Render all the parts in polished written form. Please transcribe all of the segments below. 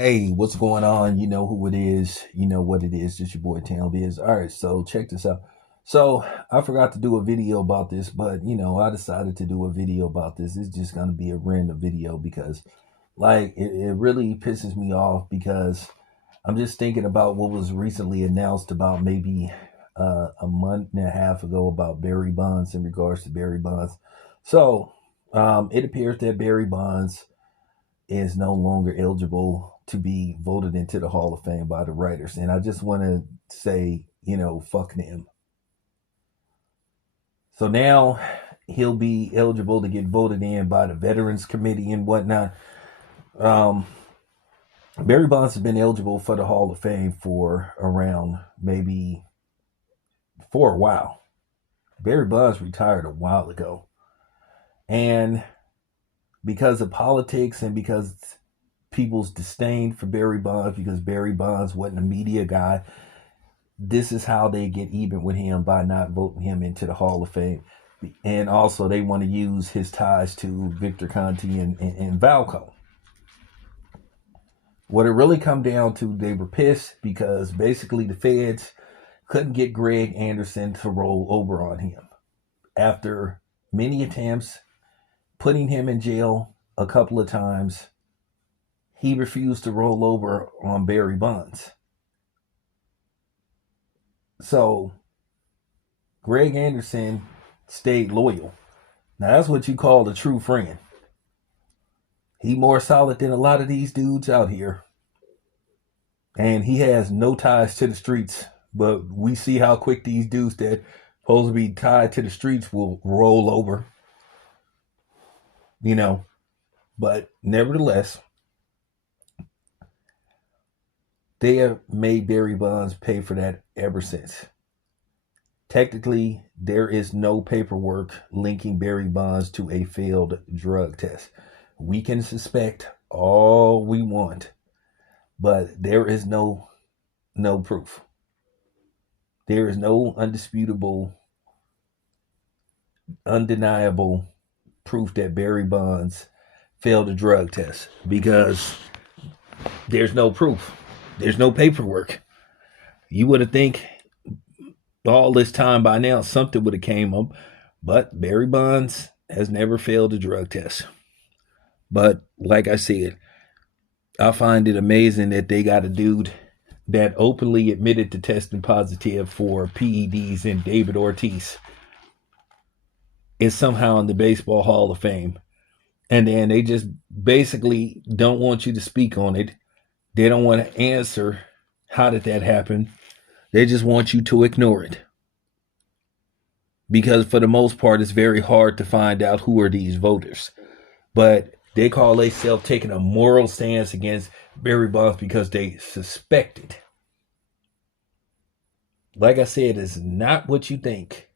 Hey, what's going on? You know who it is. You know what it is. Just your boy Town Biz. All right, so check this out. So I forgot to do a video about this, but I decided to do a video about this. It's just gonna be a random video because it really pisses me off because I'm just thinking about what was recently announced about maybe a month and a half ago about Barry Bonds in regards to Barry Bonds. So it appears that Barry Bonds is no longer eligible to be voted into the Hall of Fame by the writers. And I just want to say, fuck them. So now he'll be eligible to get voted in by the Veterans Committee and whatnot. Um, Barry Bonds has been eligible for the Hall of Fame for around maybe for a while. Barry Bonds retired a while ago. And because of politics and because people's disdain for Barry Bonds, because Barry Bonds wasn't a media guy, this is how they get even with him by not voting him into the Hall of Fame. And also, they want to use his ties to Victor Conti and Valco. What it really come down to, they were pissed because basically the feds couldn't get Greg Anderson to roll over on him. After many attempts, putting him in jail a couple of times, he refused to roll over on Barry Bonds. So Greg Anderson stayed loyal. Now that's what you call a true friend. He more solid than a lot of these dudes out here. And he has no ties to the streets. But we see how quick these dudes that supposed to be tied to the streets will roll over. But nevertheless, they have made Barry Bonds pay for that ever since. Technically, there is no paperwork linking Barry Bonds to a failed drug test. We can suspect all we want, but there is no proof. There is no undisputable, undeniable proof that Barry Bonds failed a drug test because there's no proof. There's no paperwork. You would have think all this time by now something would have came up, but Barry Bonds has never failed a drug test. But like I said, I find it amazing that they got a dude that openly admitted to testing positive for PEDs and David Ortiz is somehow in the Baseball Hall of Fame. And then they just basically don't want you to speak on it. They don't want to answer how did that happen. They just want you to ignore it. Because for the most part, it's very hard to find out who are these voters. But they call themselves taking a moral stance against Barry Bonds because they suspect it. Like I said, it's not what you think.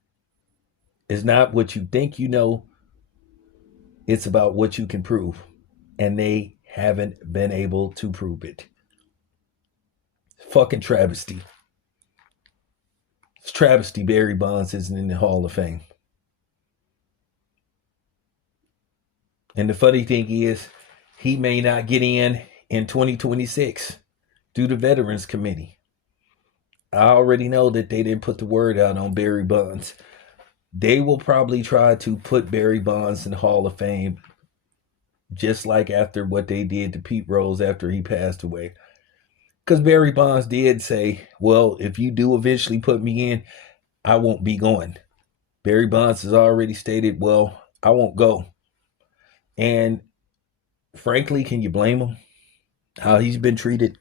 It's not what you think you know. It's about what you can prove. And they haven't been able to prove it. Fucking travesty. It's travesty Barry Bonds isn't in the Hall of Fame. And the funny thing is, he may not get in 2026 due to Veterans Committee. I already know that they didn't put the word out on Barry Bonds. They will probably try to put Barry Bonds in the Hall of Fame, just like after what they did to Pete Rose after he passed away. Because Barry Bonds did say, well, if you do eventually put me in, I won't be going. Barry Bonds has already stated, well, I won't go. And frankly, can you blame him? How he's been treated?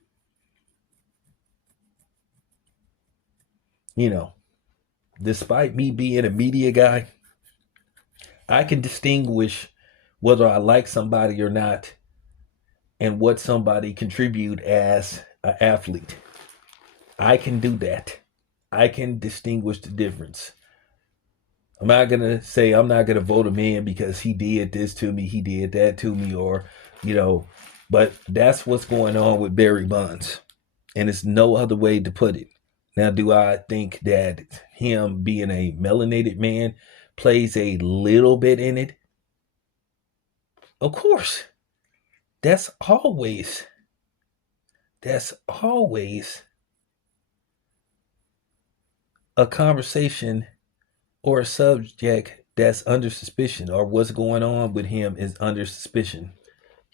Despite me being a media guy, I can distinguish whether I like somebody or not and what somebody contribute as an athlete. I can do that. I can distinguish the difference. I'm not going to say I'm not going to vote him in because he did this to me, he did that to me, but that's what's going on with Barry Bonds. And it's no other way to put it. Now, do I think that him being a melanated man plays a little bit in it? Of course. That's always that's always a conversation or a subject that's under suspicion, or what's going on with him is under suspicion.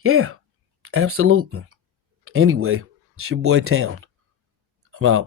Yeah, absolutely. Anyway, it's your boy Town. I'm out.